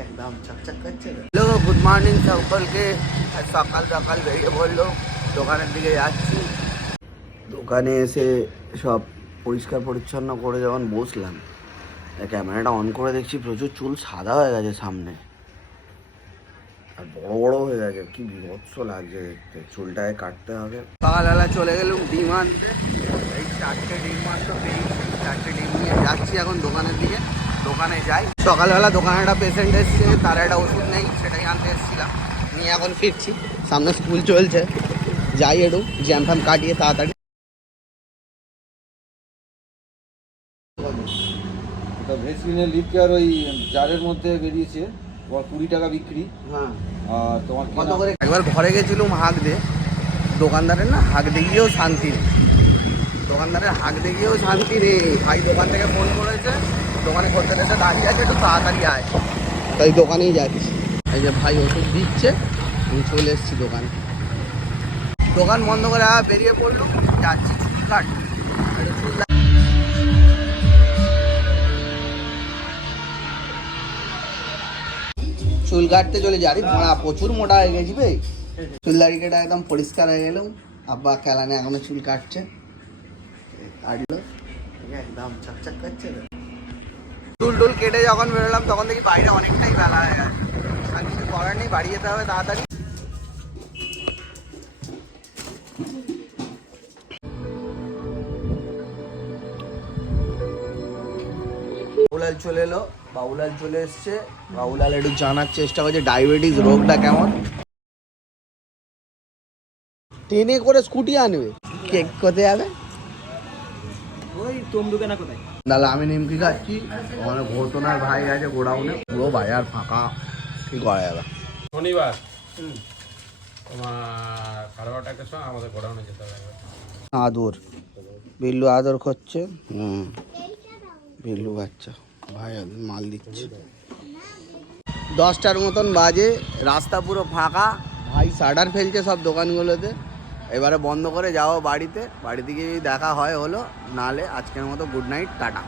একদম চকচক করছে। হ্যালো, গুড মর্নিং সকলকে। সকাল সকাল বেরিয়ে পড়লো, দোকানের দিকে যাচ্ছি। দোকানে এসে সব পরিষ্কার পরিচ্ছন্ন করে যখন বসলাম, ক্যামেরাটা অন করে দেখছি প্রচুর চুল সাদা হয়ে গেছে সামনে, আর বড় বড় হয়ে গেছে। কি বিভৎস লাগছে দেখতে। চুলটাকে কাটতে হবে। সকালবেলা চলে গেলাম ডিম আনতে। এই 4টে ডিম মাত্র পেয়েছি। 4টে ডিম নিয়ে যাচ্ছি এখন দোকানের দিকে। দোকানে যাই। সকালবেলা দোকানে একটা পেশেন্ট এসছে, তার একটা ওষুধ নেই, সেটাই আনতে এসেছিলাম। নিয়ে এখন ফিরছি। সামনে স্কুল চলছে, যাই একটু জ্যাম ফ্যাম কাটিয়ে তাড়াতাড়ি। ওটা ভেসলিনের লিপ কেয়ার ওই জারের মধ্যে বেরিয়েছে, তোমার 20 টাকা বিক্রি। হ্যাঁ, আর তোমার কত করে? একবার ঘরে গেছিলাম হাঁক দে, দোকানদারের না হাঁক দেখিয়েও শান্তি নেই। দোকানদারের হাঁক দেখিয়েও শান্তি নেই। ভাই দোকান থেকে ফোন করেছে, দোকানে করতে এসে দাঁড়িয়ে আছে, একটু তাড়াতাড়ি আয়। তাই দোকানেই যাচ্ছি। এই যে ভাই ওষুধ দিচ্ছে, আমি চলে এসেছি দোকানে। দোকান বন্ধ করে বেরিয়ে পড়লো, যাচ্ছি চুল কাটতে। চুল কাটতে চলে যাই। প্রচুর মোটা হয়ে গেছি ভাই। চুল দাড়ি কেটে একদম পরিষ্কার হয়ে গেল। আব্বা কেলানে এখনো চুল কাটছে, কাটলো একদম চকচক করছে। চুল টুল কেটে যখন বেরোলাম তখন দেখি বাইরে অনেকটাই বেলা হয়ে গেছে। আর কিছু করার নেই, বাড়ি যেতে হবে তাড়াতাড়ি। বাবুলাল চলে এলো, বাবুলাল চলে এসছে। বাবুলাল একটু জানার চেষ্টা করছে ডায়াবেটিস রোগটা কেমন। ট্রেনে করে স্কুটি আনবে, কেক কোথায় যাবে? ওই তমদুকে না কোথায়। দাদা আমি নিমকি খাচ্ছি। ওখানে ঘটনার ভাই আছে গোডাউনে, পুরো বাজার ফাঁকা। কি করা যাবে? শনিবার তোমার 12:30টার সময় আমাদের গোডাউনে যেতে হবে। আদর বিল্লু আদর করছে। বিল্লু বাচ্চা ভাই মাল দিচ্ছে। 10টার মতন বাজে, রাস্তা পুরো ফাঁকা। ভাই শাটার ফেলছে সব দোকানগুলোতে। এবারে বন্ধ করে যাও বাড়িতে। বাড়িতে গিয়ে দেখা হয় হলো, নালে আজকের মতো গুড নাইট, টাটা।